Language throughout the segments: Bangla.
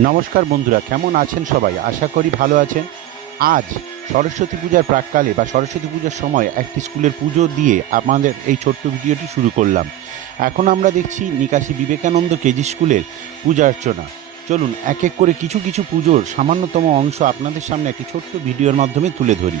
নমস্কার বন্ধুরা, কেমন আছেন সবাই? আশা করি ভালো আছেন। আজ সরস্বতী পূজার প্রাককালে বা সরস্বতী পূজার সময় একটি স্কুলের পুজো দিয়ে আমাদের এই ছোট্ট ভিডিওটি শুরু করলাম। এখন আমরা দেখছি নিকাশি বিবেকানন্দ কেজি স্কুলের পূজা অর্চনা। চলুন, এক এক করে কিছু কিছু পুজোর সামান্যতম অংশ আপনাদের সামনে একটি ছোট্ট ভিডিওর মাধ্যমে তুলে ধরি।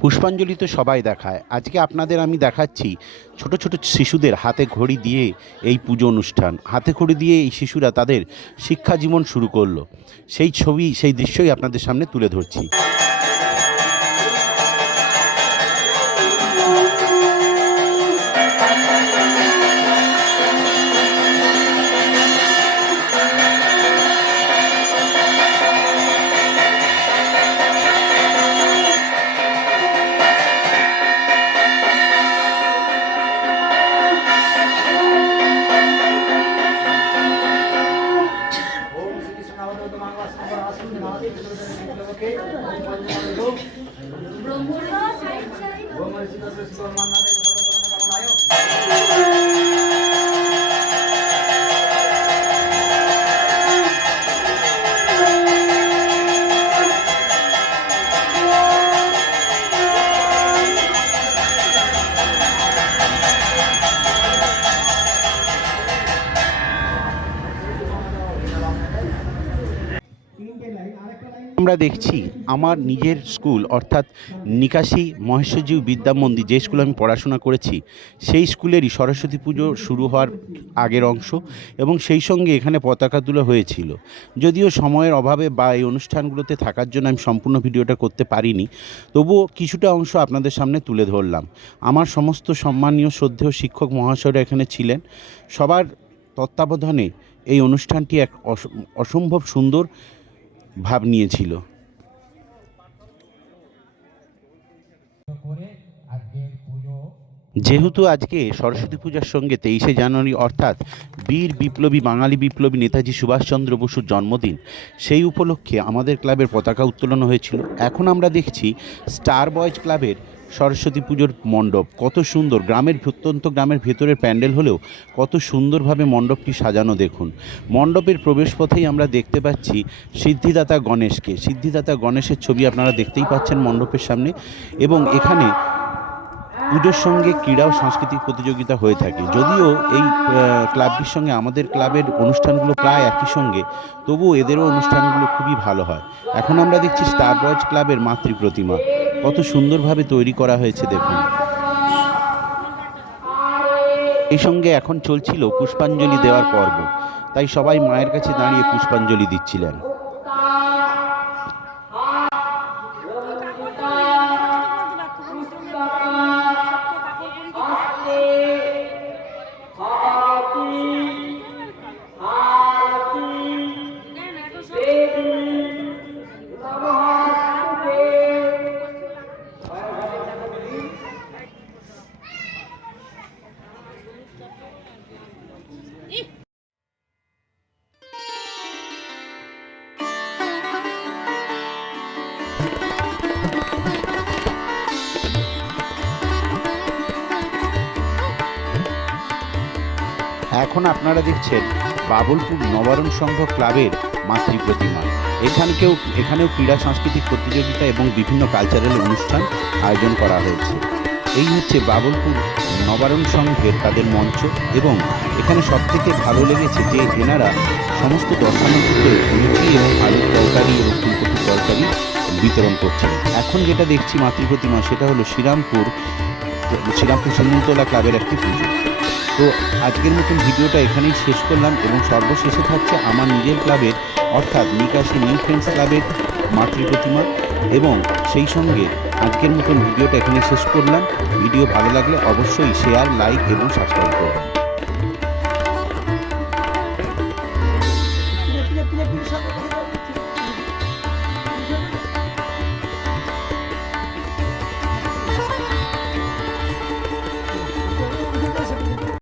পুষ্পাঞ্জলি তো সবাই দেখায়। আজকে আপনাদের আমি দেখাচ্ছি ছোট ছোট শিশুদের হাতে ঘড়ি দিয়ে এই পুজো অনুষ্ঠান। হাতে ঘড়ি দিয়ে এই শিশুরা তাদের শিক্ষা জীবন শুরু করল। সেই ছবি, সেই দৃশ্যই আপনাদের সামনে তুলে ধরছি। ব্রহ্মা সাইড সাইড আমরা দেখছি আমার নিজের স্কুল, অর্থাৎ নিকাশি মহেশ্বরজীব বিদ্যা মন্দির, যে স্কুলে আমি পড়াশোনা করেছি, সেই স্কুলেরই সরস্বতী পুজো শুরু হওয়ার আগের অংশ এবং সেই সঙ্গে এখানে পতাকা তুলে হয়েছিল। যদিও সময়ের অভাবে বা এই অনুষ্ঠানগুলোতে থাকার জন্য আমি সম্পূর্ণ ভিডিওটা করতে পারিনি, তবুও কিছুটা অংশ আপনাদের সামনে তুলে ধরলাম। আমার সমস্ত সম্মানীয় শ্রদ্ধেয় শিক্ষক মহাশয়রা এখানে ছিলেন। সবার তত্ত্বাবধানে এই অনুষ্ঠানটি এক অস- অসম্ভব সুন্দর ভাব নিয়েছিল। যেহেতু আজকে সরস্বতী পূজার সঙ্গে তেইশে জানুয়ারি অর্থাৎ বীর বিপ্লবী বাঙালি বিপ্লবী নেতাজি সুভাষচন্দ্র বসুর জন্মদিন, সেই উপলক্ষে আমাদের ক্লাবের পতাকা উত্তোলন হয়েছিল। এখন আমরা দেখছি স্টার বয়েজ ক্লাবের সরস্বতী পুজোর মণ্ডপ। কত সুন্দর। গ্রামের প্রত্যন্ত গ্রামের ভেতরের প্যান্ডেল হলেও কত সুন্দরভাবে মণ্ডপটি সাজানো দেখুন। মণ্ডপের প্রবেশপথেই আমরা দেখতে পাচ্ছি সিদ্ধিদাতা গণেশকে। সিদ্ধিদাতা গণেশের ছবি আপনারা দেখতেই পাচ্ছেন মণ্ডপের সামনে এবং এখানে পুজোর সঙ্গে ক্রীড়া ও সাংস্কৃতিক প্রতিযোগিতা হয়ে থাকে। যদিও এই ক্লাবটির সঙ্গে আমাদের ক্লাবের অনুষ্ঠানগুলো প্রায় একই সঙ্গে, তবুও এদেরও অনুষ্ঠানগুলো খুবই ভালো হয়। এখন আমরা দেখছি স্টার বয়েজ ক্লাবের মাতৃ প্রতিমা। কত সুন্দরভাবে তৈরি করা হয়েছে দেখুন। এই সঙ্গে এখন চলছিল পুষ্পাঞ্জলি দেওয়ার পর্ব। তাই সবাই মায়ের কাছে দাঁড়িয়ে পুষ্পাঞ্জলি দিচ্ছিলেন। এখন আপনারা দেখছেন বাবুলপুর নবারণ সংঘ ক্লাবের মাতৃ প্রতিমা। এখানকেও এখানেও ক্রীড়া, সাংস্কৃতিক প্রতিযোগিতা এবং বিভিন্ন কালচারাল অনুষ্ঠান আয়োজন করা হয়েছে। এই হচ্ছে বাবলপুর নবারণ সংঘের তাদের মঞ্চ এবং এখানে সব থেকে ভালো লেগেছে যে এনারা সমস্ত দর্শনার্থীদের লুচি এবং আলুর তরকারি এবং ফুলকপির তরকারি বিতরণ করছেন। এখন যেটা দেখছি মাতৃ প্রতিমা, সেটা হলো শ্রীরামপুর শ্রীরামপুর শিমুলতলা ক্লাবের একটি পুজো। তো আজকের মতন ভিডিওটা এখানেই শেষ করলাম এবং সর্বশেষে থাকছে আমার নিজের ক্লাবের, অর্থাৎ নিকাশি নিউ ফ্রেন্ডস ক্লাবের মাতৃ প্রতিমা এবং সেই সঙ্গে আজকের মতন ভিডিওটা এখানে শেষ করলাম। ভিডিও ভালো লাগলে অবশ্যই শেয়ার, লাইক এবং সাবস্ক্রাইব করবেন।